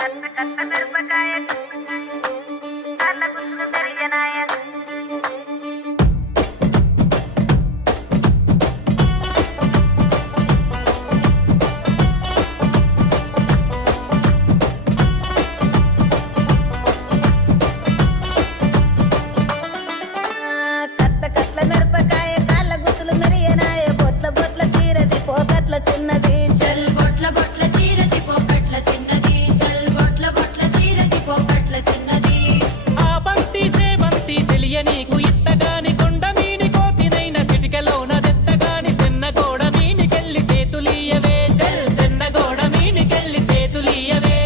కట్ల కట్ల మిరపకాయ కాళ్ళ గుర్తుకు మెరియనాయ కట్ల కట్ల మిరపకాయ కాళ్ళ గుర్తులు మెరియనాయ బొట్ల బొట్ల సీరది పోకట్ల చిన్నది చల్ బొట్ల బొట్ల సీరది పోకట్ల చిన్నది చల్ బొట్ల బొట్ల సీరది పోకట్ల చిన్నది ఆ బంతి సేమంతి సెలియ నీకు ఇత్తగాని కొండ మీని కోతినైన సిటికలోన దెత్తగాని సెన్నగోడ మీనికెళ్ళి సేతులీయవే చల్ సెన్నగోడ మీనికెళ్ళి సేతులీయవే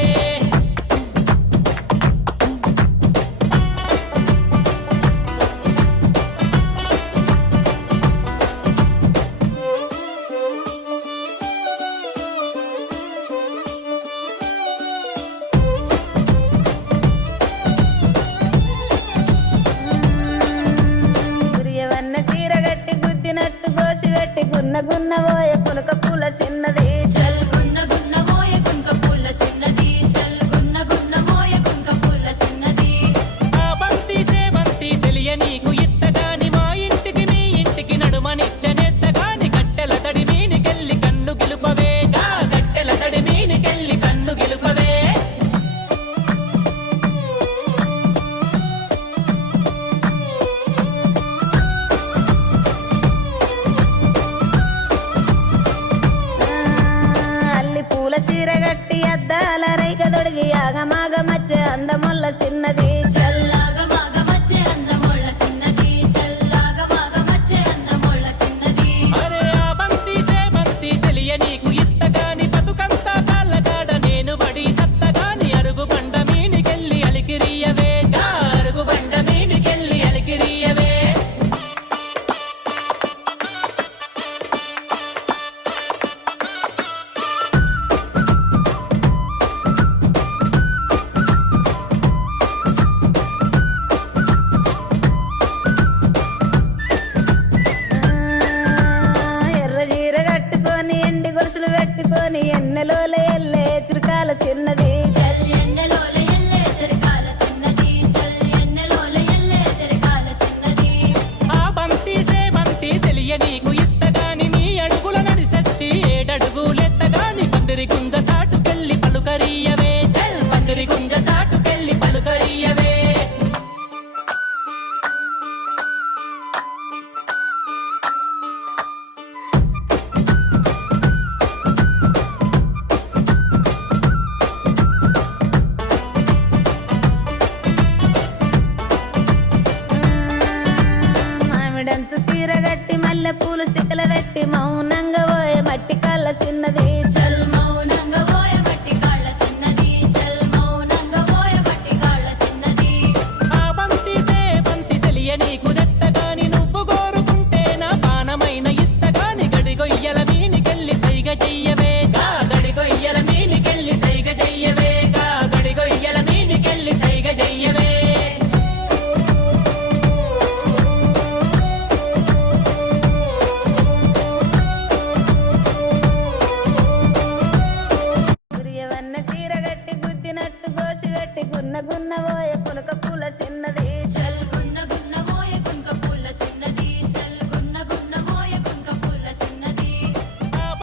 గురియవన్న సీరగట్టి గుద్దినట్టు గోసి పెట్టి గున్న గున్న పోయ పులక పూల చిన్నది చల్ గున్న గున్న మోయ గుంక పూల చిన్నది చల్ గున్న గున్న మోయ గుంక పూల చిన్నది ఆ బంతి సేమంతి సెలియ నీకు ఇత్తగాని మా ఇంటికి మీ ఇంటికి నడుమనిచ్చనెత్తగాని గట్టెల తడి మీనికెళ్ళి కన్ను గెలుపవే గా గట్టెల తడి మీనికెళ్ళి కన్ను గెలుపవే అల్లి పూల సీరగట్టి అద్దాల రైక దొడిగి ఆగమాగ మధ్య అందముల్ల చిన్నది చల్లాగ మాగ మచ్చే అందమోళ్ళ చిన్నది చల్లాగ మాగ మచ్చే అందమోళ్ళ చిన్నది అరే ఆ బంతి సేమంతి సెలియ నీకు ఇత్తగాని బతుకంతా కాళ్ళగాడ నేను వడి సత్తగాని అరుగు బండ మీనికెళ్ళి అలికిరియవే గా అరుగు బండ మీనికెళ్ళి అలికిరియవే ఎర్ర చీర కట్టుకొని ఎండి గొలుసులు పెట్టుకొని ఎన్నెలోల ఎల్లే చురకాల చిన్నది చల్ ఎన్నెలోల ఎల్లే చెరకాల చిన్నది చల్ ఎన్నెలోల ఎల్లే చెరకాల చిన్నది ఆ బంతి సేమంతి సెలియ నీకు ఇత్తగాని నీ అడుగుల నడిసచ్చి ఏడడుగులెత్తగాని పందిరి గుంజ సాటుకెళ్ళి పలుకరియవే చల్ పందిరి గుంజ సాటుకెళ్ళి పలుకరియవే మామిడంచు సీర గట్టి మల్లె పూలు సిక్కల పెట్టి మౌనంగా